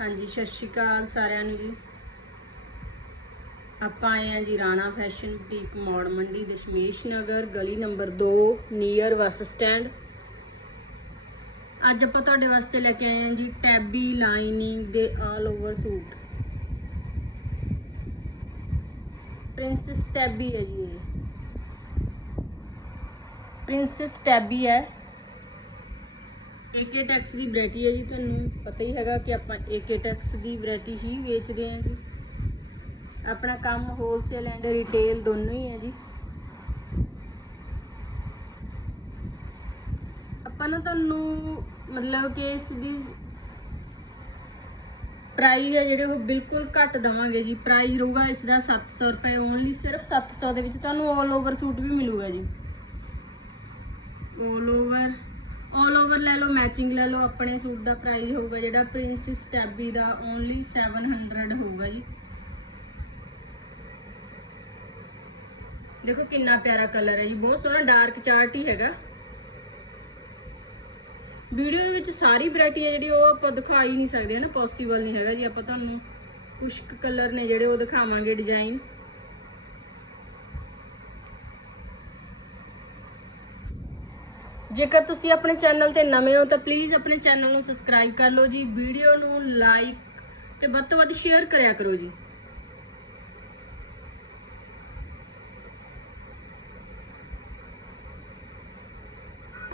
ਹਾਂਜੀ, ਸਤਿ ਸ਼੍ਰੀ ਅਕਾਲ ਸਾਰਿਆਂ ਨੂੰ ਜੀ। ਆਪਾਂ ਆਏ ਆ ਜੀ ਰਾਣਾ ਫੈਸ਼ਨ ਬੁਟੀਕ ਮੌੜ ਮੰਡੀ ਦਸ਼ਮੇਸ਼ ਨਗਰ, ਗਲੀ ਨੰਬਰ 2 ਨੀਅਰ ਬੱਸ ਸਟੈਂਡ। ਅੱਜ ਆਪਾਂ ਤੁਹਾਡੇ ਵਾਸਤੇ ਲੈ ਕੇ ਆਏ ਆ ਜੀ ਟੈਬੀ ਲਾਈਨਿੰਗ ਦੇ all over suit. Princess tabby ਹੈ ਜੀ ਇਹ। ਪ੍ਰਿੰਸੈਸ ਟੈਬੀ ਹੈ। ਏਕੇ ਟੈਕਸ ਦੀ ਵੈਰਾਈਟੀ ਹੈ ਜੀ ਤੁਹਾਨੂੰ ਪਤਾ ਹੀ ਹੈਗਾ ਕਿ ਆਪਾਂ ਏਕੇ ਟੈਕਸ ਦੀ ਵੈਰਾਈਟੀ ਹੀ ਵੇਚਦੇ ਹਾਂ ਜੀ। ਆਪਣਾ ਕੰਮ ਹੋਲਸੇਲ ਐਂਡ ਰਿਟੇਲ ਦੋਨੋਂ ਹੀ ਹੈ ਜੀ। ਆਪਾਂ ਨਾ ਤੁਹਾਨੂੰ ਮਤਲਬ ਕਿ ਇਸ ਦੀ ਪ੍ਰਾਈਸ ਹੈ ਜਿਹੜੇ ਉਹ ਬਿਲਕੁਲ ਘੱਟ ਦਵਾਂਗੇ ਜੀ। ਪ੍ਰਾਈਸ ਰਹੂਗਾ ਇਸ ਦਾ 700 ਰੁਪਏ ਓਨਲੀ ਸਿਰਫ 700 ਦੇ ਵਿੱਚ ਤੁਹਾਨੂੰ 올 ਓਵਰ ਸੂਟ ਵੀ ਮਿਲੂਗਾ ਜੀ। 올 ਓਵਰ ਲੈ ਲਓ ਮੈਚਿੰਗ ਲੈ ਲਓ, ਆਪਣੇ ਸੂਟ ਦਾ ਪ੍ਰਾਈਸ ਹੋਊਗਾ ਜਿਹੜਾ ਪ੍ਰਿੰਸੈਸ ਟੈਬੀ ਦਾ ਓਨਲੀ 700 ਹੋਊਗਾ ਜੀ। ਦੇਖੋ ਕਿੰਨਾ ਪਿਆਰਾ ਕਲਰ ਹੈ ਜੀ, ਬਹੁਤ ਸੋਹਣਾ ਡਾਰਕ ਚਾਰਟ ਹੀ ਹੈਗਾ। ਵੀਡੀਓ ਦੇ ਵਿੱਚ ਸਾਰੀ ਵੈਰਾਈਟੀ ਹੈ ਜਿਹੜੀ, ਉਹ ਆਪਾਂ ਦਿਖਾ ਹੀ ਨਹੀਂ ਸਕਦੇ ਨਾ ਪੋਸੀਬਲ ਨਹੀਂ ਹੈਗਾ ਜੀ। ਆਪਾਂ ਤੁਹਾਨੂੰ ਕੁਝ ਕਲਰ ਨੇ ਜਿਹੜੇ ਉਹ ਦਿਖਾਵਾਂਗੇ ਡਿਜ਼ਾਈਨ ਜੇਕਰ ਤੁਸੀਂ ਆਪਣੇ ਚੈਨਲ ਤੇ ਨਵੇਂ ਹੋ ਤਾਂ ਪਲੀਜ਼ ਆਪਣੇ ਚੈਨਲ ਨੂੰ ਸਬਸਕ੍ਰਾਈਬ ਕਰ ਲਓ ਜੀ ਵੀਡੀਓ ਨੂੰ ਲਾਈਕ ਤੇ ਵੱਧ ਤੋਂ ਵੱਧ ਸ਼ੇਅਰ ਕਰਿਆ ਕਰੋ ਜੀ।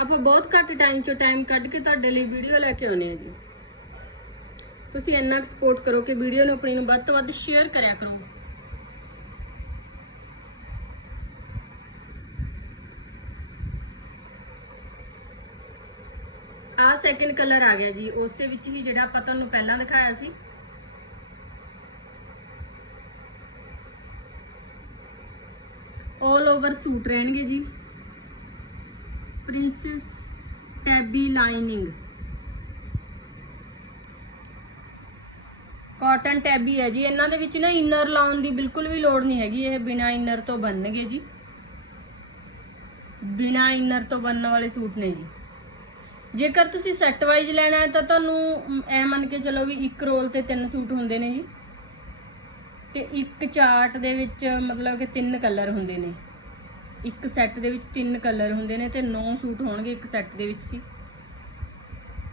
ਆਪਾਂ ਬਹੁਤ ਘੱਟ ਟਾਈਮ ਚੋਂ ਟਾਈਮ ਕੱਢ ਕੇ ਤੁਹਾਡੇ ਲਈ ਵੀਡੀਓ ਲੈ ਕੇ ਆਉਨੇ ਆ ਜੀ। ਤੁਸੀਂ ਇੰਨਾ ਸਪੋਰਟ ਕਰੋ ਕਿ ਵੀਡੀਓ ਨੂੰ ਆਪਣੀ ਨੂੰ ਵੱਧ ਤੋਂ ਵੱਧ ਸ਼ੇਅਰ ਕਰਿਆ ਕਰੋ। ਆ ਸੈਕਿੰਡ ਕਲਰ ਆ ਗਿਆ ਜੀ, ਉਸੇ ਵਿੱਚ ਹੀ ਜਿਹੜਾ ਆਪਾਂ ਤੁਹਾਨੂੰ ਪਹਿਲਾਂ ਦਿਖਾਇਆ ਸੀ। 올 ਓਵਰ ਸੂਟ ਰਹਿਣਗੇ ਜੀ। Princess tabby lining cotton tabby ਹੈ ਜੀ। ਇਹਨਾਂ ਦੇ ਵਿੱਚ ਨਾ ਇਨਰ ਲਾਉਣ ਦੀ ਬਿਲਕੁਲ ਵੀ ਲੋੜ ਨਹੀਂ ਹੈਗੀ। ਇਹ ਬਿਨਾ ਇਨਰ ਤੋਂ ਬਣਨਗੇ ਜੀ। ਬਿਨਾ ਇਨਰ ਤੋਂ ਬਣਨ ਵਾਲੇ ਸੂਟ ਨੇ ਜੀ। ਜੇਕਰ ਤੁਸੀਂ ਸੈੱਟ ਵਾਈਜ਼ ਲੈਣਾ ਹੈ ਤਾਂ ਤੁਹਾਨੂੰ ਐ ਮੰਨ ਕੇ ਚਲੋ ਵੀ ਇੱਕ ਰੋਲ ਤੇ ਤਿੰਨ ਸੂਟ ਹੁੰਦੇ ਨੇ ਜੀ। ਤੇ ਇੱਕ ਚਾਰਟ ਦੇ ਵਿੱਚ ਮਤਲਬ ਕਿ ਤਿੰਨ ਕਲਰ ਹੁੰਦੇ ਨੇ। ਇੱਕ ਸੈੱਟ ਦੇ ਵਿੱਚ ਤਿੰਨ ਕਲਰ ਹੁੰਦੇ ਨੇ ਤੇ 9 ਸੂਟ ਹੋਣਗੇ ਇੱਕ ਸੈੱਟ ਦੇ ਵਿੱਚ ਸੀ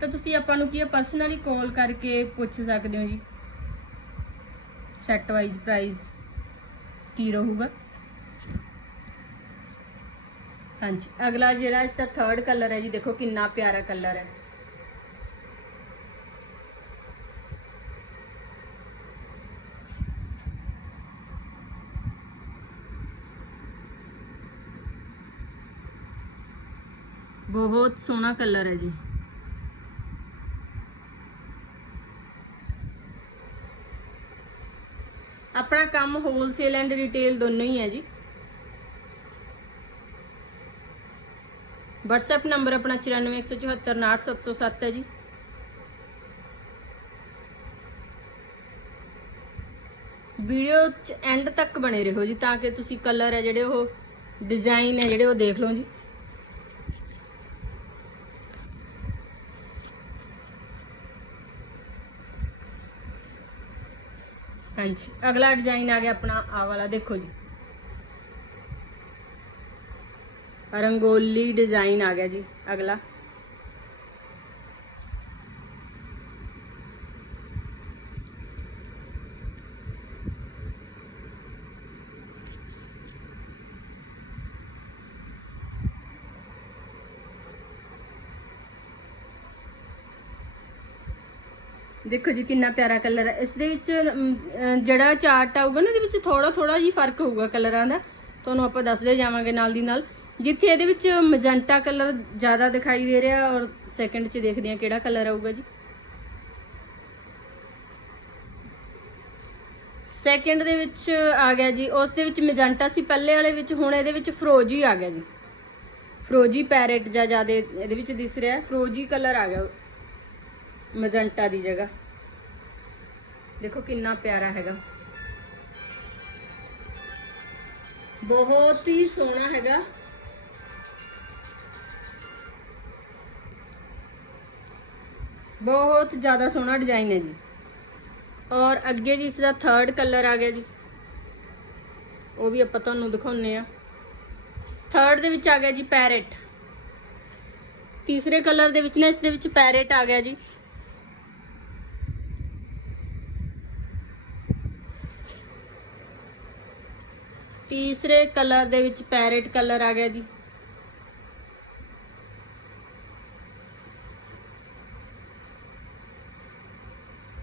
ਤਾਂ ਤੁਸੀਂ ਆਪਾਂ ਨੂੰ ਕੀ ਹੈ ਪਰਸਨਲੀ ਕਾਲ ਕਰਕੇ ਪੁੱਛ ਸਕਦੇ ਹੋ ਜੀ। ਸੈੱਟ ਵਾਈਜ਼ ਪ੍ਰਾਈਸ ਕੀ ਰਹੂਗਾ? ਹਾਂਜੀ ਅਗਲਾ ਜਿਹੜਾ ਇਸ ਦਾ ਥਰਡ ਕਲਰ ਹੈ ਜੀ ਦੇਖੋ ਕਿੰਨਾ ਪਿਆਰਾ ਕਲਰ ਹੈ ਬਹੁਤ ਸੋਹਣਾ ਕਲਰ ਹੈ ਜੀ ਆਪਣਾ ਕੰਮ ਹੋਲਸੇਲ ਐਂਡ ਰਿਟੇਲ ਦੋਨੋਂ ਹੀ ਹੈ ਜੀ WhatsApp ਨੰਬਰ ਆਪਣਾ 9417498707 ਹੈ ਜੀ। ਵੀਡੀਓ ਚ ਐਂਡ ਤੱਕ ਬਣੇ ਰਹੋ ਜੀ, ਤਾਂ ਕਿ ਤੁਸੀਂ ਕਲਰ ਹੈ ਜਿਹੜੇ ਉਹ ਡਿਜ਼ਾਈਨ ਹੈ ਜਿਹੜੇ ਉਹ ਦੇਖ ਲਓ ਜੀ। ਹਾਂਜੀ, ਅਗਲਾ ਡਿਜ਼ਾਈਨ ਆ ਗਿਆ ਆਪਣਾ ਆ ਵਾਲਾ ਦੇਖੋ ਜੀ। ਰੰਗੋਲੀ ਡਿਜ਼ਾਈਨ ਆ ਗਿਆ ਜੀ, ਅਗਲਾ। ਦੇਖੋ ਜੀ, ਕਿੰਨਾ ਪਿਆਰਾ ਕਲਰ ਹੈ। ਇਸ ਦੇ ਵਿੱਚ ਜਿਹੜਾ ਚਾਰਟ ਆਊਗਾ ਨਾ ਇਹਦੇ ਵਿੱਚ ਥੋੜਾ ਥੋੜਾ ਜੀ ਫ਼ਰਕ ਹੋਊਗਾ ਕਲਰਾਂ ਦਾ। ਤੁਹਾਨੂੰ ਆਪਾਂ ਦੱਸਦੇ ਜਾਵਾਂਗੇ ਨਾਲ ਦੀ ਨਾਲ। ਜਿੱਥੇ ਇਹਦੇ ਵਿੱਚ ਮਜੈਂਟਾ ਕਲਰ ਜ਼ਿਆਦਾ ਦਿਖਾਈ ਦੇ ਰਿਹਾ ਔਰ ਸੈਕੰਡ 'ਚ ਦੇਖਦੇ ਹਾਂ ਕਿਹੜਾ ਕਲਰ ਆਊਗਾ ਜੀ। ਸੈਕੰਡ ਦੇ ਵਿੱਚ ਆ ਗਿਆ ਜੀ, ਉਸ ਦੇ ਵਿੱਚ ਮਜੈਂਟਾ ਸੀ, ਪਹਿਲੇ ਵਾਲੇ ਵਿੱਚ ਹੁਣ ਇਹਦੇ ਵਿੱਚ ਫਰੋਜੀ ਆ ਗਿਆ ਜੀ। ਫਰੋਜੀ ਪੈਰਟ ਜਾਂ ਜ਼ਿਆਦਾ ਇਹਦੇ ਵਿੱਚ ਦਿਸ ਰਿਹਾ, ਫਰੋਜੀ ਕਲਰ ਆ ਗਿਆ ਮਜੰਟਾ ਦੀ ਜਗ੍ਹਾ। ਦੇਖੋ ਕਿੰਨਾ ਪਿਆਰਾ ਹੈਗਾ। ਬਹੁਤ ਹੀ ਸੋਹਣਾ ਹੈਗਾ। ਬਹੁਤ ਜ਼ਿਆਦਾ ਸੋਹਣਾ ਡਿਜ਼ਾਈਨ ਹੈ ਜੀ। ਔਰ ਅੱਗੇ ਜੀ ਇਸ ਦਾ ਥਰਡ ਕਲਰ ਆ ਗਿਆ ਜੀ। ਉਹ ਵੀ ਆਪਾਂ ਤੁਹਾਨੂੰ ਦਿਖਾਉਨੇ ਆ ਥਰਡ ਦੇ ਵਿੱਚ ਆ ਗਿਆ ਜੀ ਪੈਰਟ ਤੀਸਰੇ ਕਲਰ ਦੇ ਵਿੱਚ ਨਾ ਇਸ ਦੇ ਵਿੱਚ ਪੈਰਟ ਆ ਗਿਆ ਜੀ। ਤੀਸਰੇ ਕਲਰ ਦੇ ਵਿੱਚ ਪੈਰਟ ਕਲਰ ਆ ਗਿਆ ਜੀ।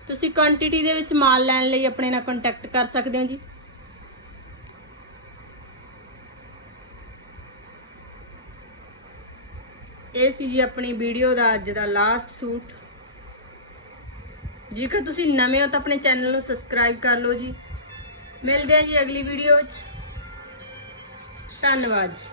ਤੁਸੀਂ ਕੁਆਂਟੀਟੀ ਦੇ ਵਿੱਚ ਮਾਲ ਲੈਣ ਲਈ ਆਪਣੇ ਨਾਲ ਕੰਟੈਕਟ ਕਰ ਸਕਦੇ ਹੋ ਜੀ। ਇਹ ਸੀ ਜੀ ਆਪਣੀ ਵੀਡੀਓ ਦਾ ਅੱਜ ਦਾ ਲਾਸਟ ਸੂਟ। ਜੇਕਰ ਤੁਸੀਂ ਨਵੇਂ ਹੋ ਤਾਂ ਆਪਣੇ ਚੈਨਲ ਨੂੰ ਸਬਸਕ੍ਰਾਈਬ ਕਰ ਲਓ ਜੀ। ਮਿਲਦੇ ਹਾਂ ਜੀ ਅਗਲੀ ਵੀਡੀਓ 'ਚ ਧੰਨਵਾਦ ਜੀ।